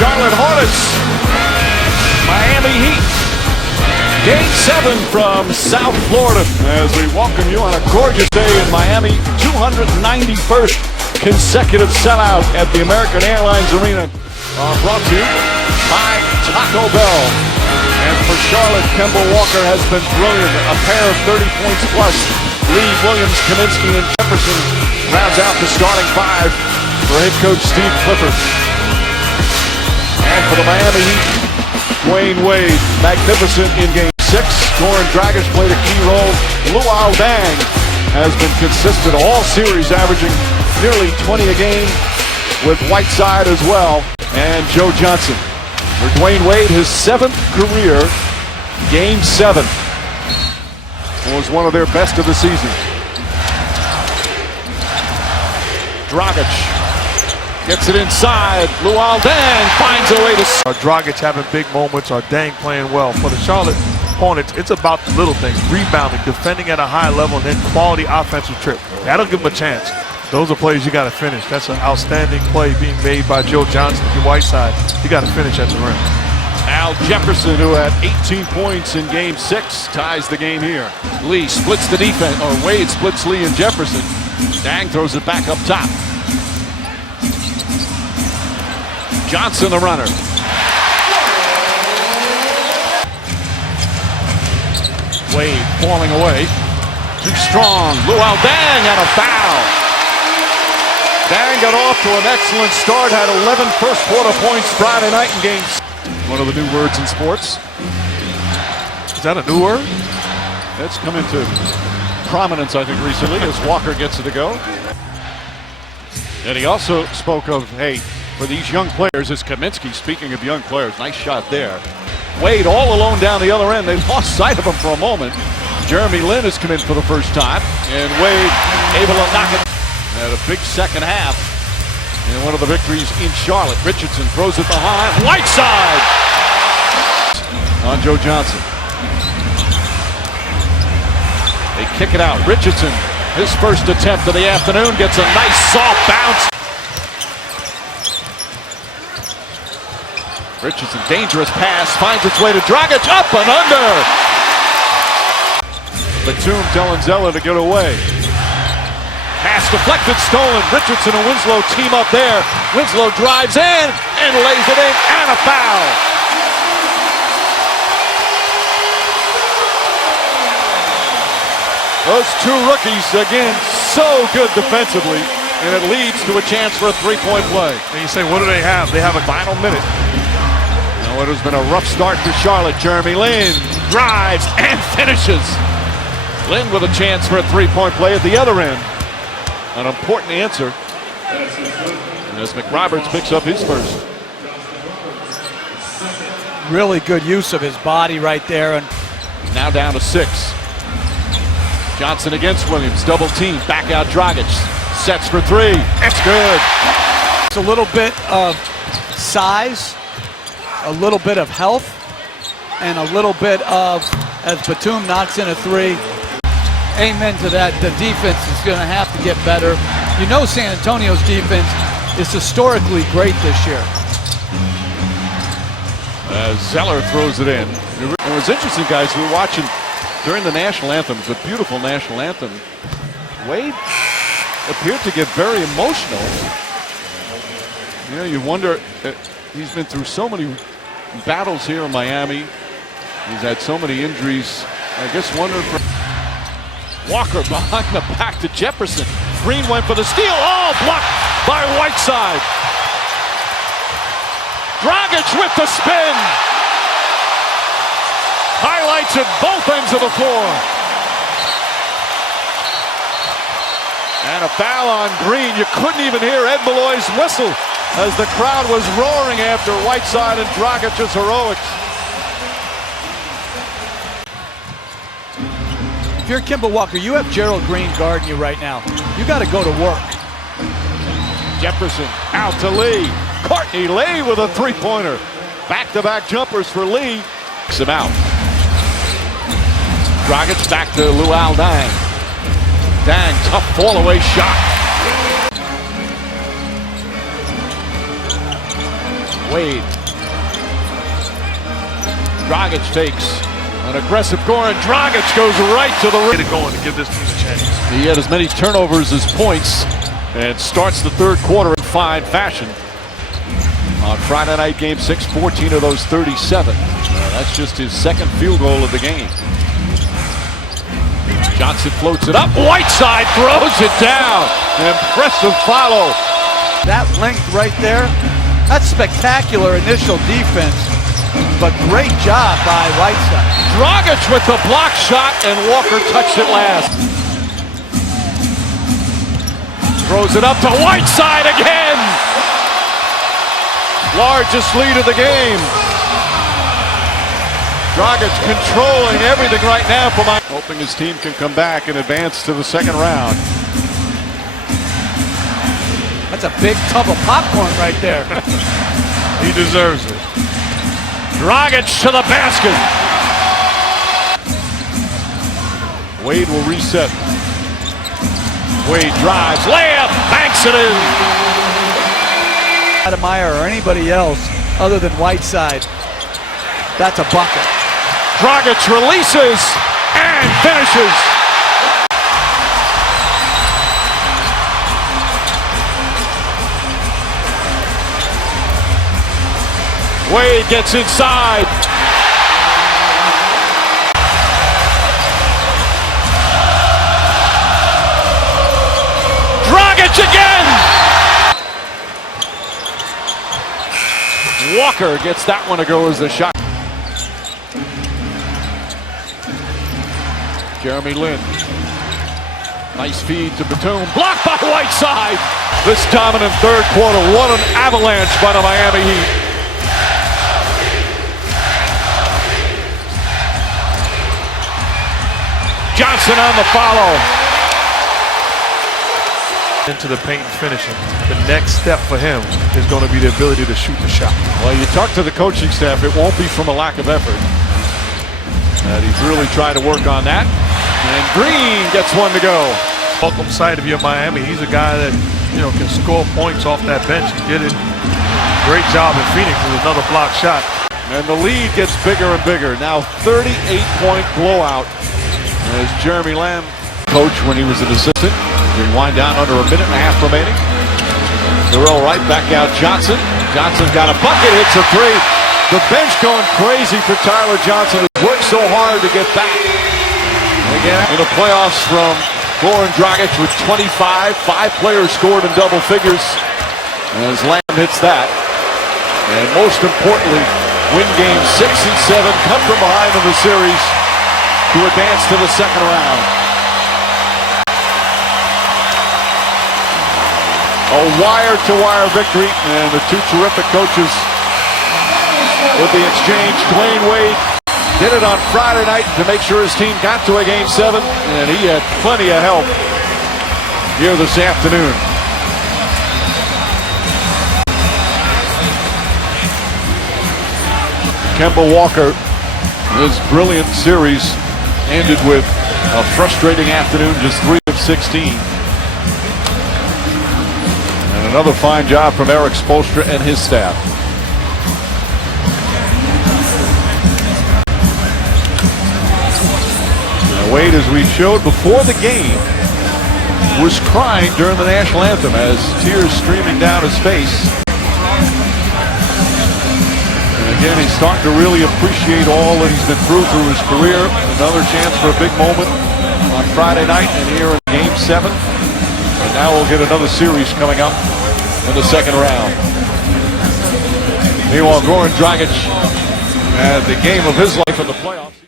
Charlotte Hornets, Miami Heat. Game 7 from South Florida as we welcome you on a gorgeous day in Miami. 291st consecutive sellout at the American Airlines Arena. Brought to you by Taco Bell. And for Charlotte, Kemba Walker has been brilliant. A pair of 30 points plus. Lee, Williams, Kaminsky, and Jefferson rounds out the starting five for head coach Steve Clifford. And for the Miami Heat, Dwayne Wade, magnificent in Game 6. Goran Dragic played a key role. Luol Deng has been consistent all series, averaging nearly 20 a game with Whiteside as well. And Joe Johnson. For Dwayne Wade, his 7th career Game 7 was one of their best of the season. Dragic gets it inside. Luol Deng finds a way to... Dragic having big moments, or Deng playing well. For the Charlotte Hornets, it's about the little things. Rebounding, defending at a high level, and then quality offensive trip. That'll give them a chance. Those are plays you got to finish. That's an outstanding play being made by Joe Johnson to Whiteside. You got to finish at the rim. Al Jefferson, who had 18 points in Game 6, ties the game here. Lee splits the defense, or Wade splits Lee and Jefferson. Deng throws it back up top. Johnson, the runner. Wade falling away. Too strong. Luol Deng and a foul. Deng got off to an excellent start, had 11 first quarter points Friday night in Game 6. One of the new words in sports. Is that a new word? That's come into prominence, I think, recently as Walker gets it to go. And he also spoke of, hey, for these young players, it's Kaminsky, speaking of young players. Nice shot there. Wade all alone down the other end. They lost sight of him for a moment. Jeremy Lin has come in for the first time. And Wade able to knock it. Had a big second half in one of the victories in Charlotte. Richardson throws it behind. Whiteside on Joe Johnson. They kick it out. Richardson, his first attempt of the afternoon, gets a nice soft bounce. Richardson, dangerous pass, finds its way to Dragic, up and under. Batum telling Zeller to get away. Pass deflected, stolen. Richardson and Winslow team up there. Winslow drives in and lays it in, and a foul. Those two rookies, again, so good defensively, and it leads to a chance for a three-point play. And you say, what do they have? They have a Final minute. Now it has been a rough start for Charlotte. Jeremy Lin drives and finishes. Lin with a chance for a three-point play at the other end. An important answer. And as McRoberts picks up his first. Really good use of his body right there. And now down to 6. Johnson against Williams. Double team. Back out Dragic. Sets for 3. It's good. It's a little bit of size, a little bit of health, and a little bit of, as Batum knocks in a 3. Amen to that. The defense is going to have to get better. You know San Antonio's defense is historically great this year. Zeller throws it in. It was interesting, guys. We were watching during the national anthem. It's a beautiful national anthem. Wade appeared to get very emotional. You know, you wonder, he's been through so many battles here in Miami. He's had so many injuries. I guess wondering for Walker behind the back to Jefferson. Green went for the steal. Oh, blocked by Whiteside. Dragic with the spin. Highlights at both ends of the floor. And a foul on Green. You couldn't even hear Ed Malloy's whistle as the crowd was roaring after Whiteside and Dragic's heroics. If you're Kemba Walker, you have Gerald Green guarding you right now. You got to go to work. Jefferson out to Lee. Courtney Lee with a three-pointer. Back-to-back jumpers for Lee. Kicks him out. Dragic back to Luol Deng. Deng, tough fall-away shot. Wade. Dragic fakes. An aggressive Goran Dragic goes right to the rim. Get it going to give this team a chance. He had as many turnovers as points and starts the third quarter in fine fashion. On Friday night, game 6, 14 of those 37. That's just his second field goal of the game. Johnson floats it up. Whiteside throws it down. Impressive follow. That length right there, that's spectacular initial defense, but great job by Whiteside. Dragic with the block shot, and Walker touched it last. Throws it up to Whiteside again. Largest lead of the game. Dragic controlling everything right now for my. Hoping his team can come back and advance to the second round. That's a big tub of popcorn right there. He deserves it. Dragic to the basket. Wade will reset. Wade drives, layup, banks it in. Ademeyer or anybody else other than Whiteside, that's a bucket. Dragic releases and finishes. Wade gets inside. Dragic again. Walker gets that one to go as a shot. Jeremy Lin. Nice feed to Batum. Blocked by Whiteside. This dominant third quarter. What an avalanche by the Miami Heat. Johnson on the follow. Into the paint and finishing. The next step for him is going to be the ability to shoot the shot. Well, you talk to the coaching staff, it won't be from a lack of effort. He's really trying to work on that. And Green gets one to go. Welcome sight of your Miami. He's a guy that, can score points off that bench and get it. Great job in Phoenix with another block shot. And the lead gets bigger and bigger. Now 38-point blowout as Jeremy Lamb, coach when he was an assistant. We wind down under a minute and a half remaining. Durrell right back out Johnson. Johnson's got a bucket, hits a three. The bench going crazy for Tyler Johnson. He worked so hard to get back. And again, in the playoffs from Goran Dragic with 25. 5 players scored in double figures as Lamb hits that. And most importantly, win games 6 and 7, come from behind in the series to advance to the second round. A wire-to-wire victory, and the two terrific coaches with the exchange. Dwayne Wade did it on Friday night to make sure his team got to a Game 7, and he had plenty of help here this afternoon. Kemba Walker, his brilliant series ended with a frustrating afternoon, just 3 of 16. And another fine job from Eric Spoelstra and his staff. Now Wade, as we showed before the game, was crying during the national anthem as tears streaming down his face. Again, he's starting to really appreciate all that he's been through his career. Another chance for a big moment on Friday night and here in Game 7. And now we'll get another series coming up in the second round. Meanwhile, Goran Dragic had the game of his life in the playoffs.